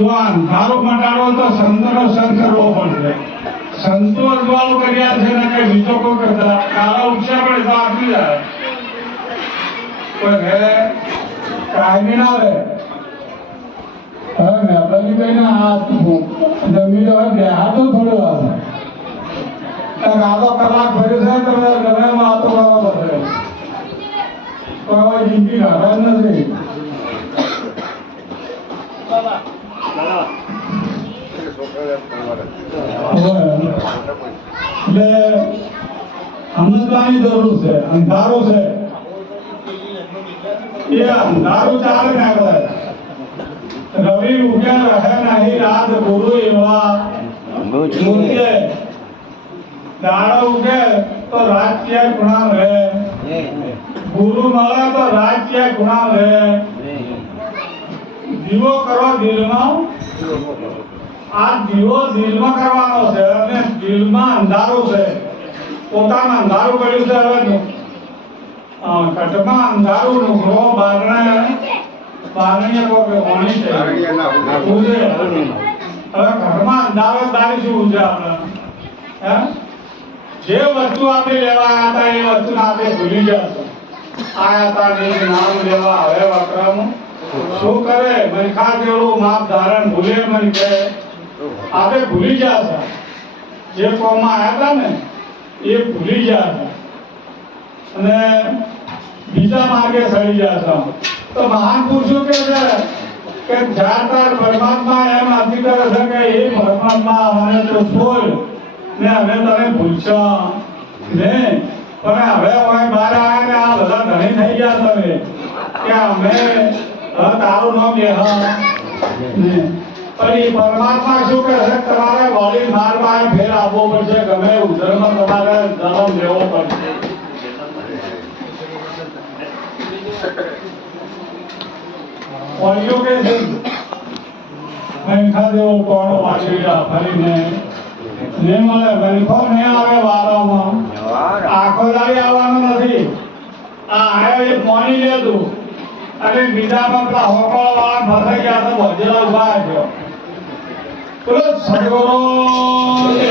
તો આ અંધારો તો સંતનો સંગ કરવો પડશે. સંતો અજવાળો કર્યા છે ને કે બીજો કોઈ કરતા. કાળા ઉઠ્યા પડે તો આપી જાય. પણ હે કાયમી ના રહે હવે મેપલાની કહીને હાથ જમી લો બેહા તો થોડો વાર એક આધો કલાક ભર્યો છે તમે ગમે વાતો કરવા તો હવે જિંદગી ઘરે નથી. એટલે સમજવાની જરૂર છે, અંધારો છે. એ અંધારો ચાલે ના આગળ. રવિ ઉગ્યા રહે નહીં, રાત ગુરુ એવા મૂકે. દાડો ઉગે તો રાત ક્યાં ગુણા રહે. ગુરુ મળે તો રાત ક્યાં ગુણા રહે. દીવો કરો દિલમાં? આ દીવો દિલમાં કરવાનો છે. અને દિલમાં અંધારું છે. પોતાનું અંધારું પડ્યું છે હવે કટમાં અંધારું નુકરો, બારણે છે. હવે ઘરમાં અંધારો દારી શું છે આપણે? હે? જે વસ્તુ આપણે લેવા હતા એ વસ્તુ આપણે ભૂલી ગયા છો. આયા હતા લેવા. હવે વકરામ શું કરે? મનખા જેવડું માપ ધારણ ભૂલે મન કહે આપણે ભૂલી ગયા હતા. જે કોમમાં આવ્યા હતા ને, એ ભૂલી ગયા હતા. અને બીજા માર્ગે સડી ગયા હતા. તો મહાન પુરુષો કે છે કે જ્યાં તાર પરમાત્મા એમ આથી કરે છે કે એ પરમાત્મા અમને તો છોડ ને અમે તને ભૂલશો ને. પણ હવે હવે બહાર આવ્યા ને આ બધા ધણી થઈ ગયા તમે. કે અમે હવે તારું નામ ને પણ એ પરમાત્મા શું કહે છે? તમારે વળી માર પાસે ફેર આપવો પડશે ગમે ઉધરમાં તમારે જન્મ લેવો પડશે. ઓડિયો કે છે પંખા જેવો કોણો વાંચી જા ફરીને? ને મળે પંખો ને આવે વારામાં. આખો દાડી આવવાનો નથી. આ આયો એ પાણી લેતું. અને બીજામાં પેલા હોકળ વાળા ભરાઈ ગયા તો ભજેલા ઊભા છે બોલો સદગુરુ.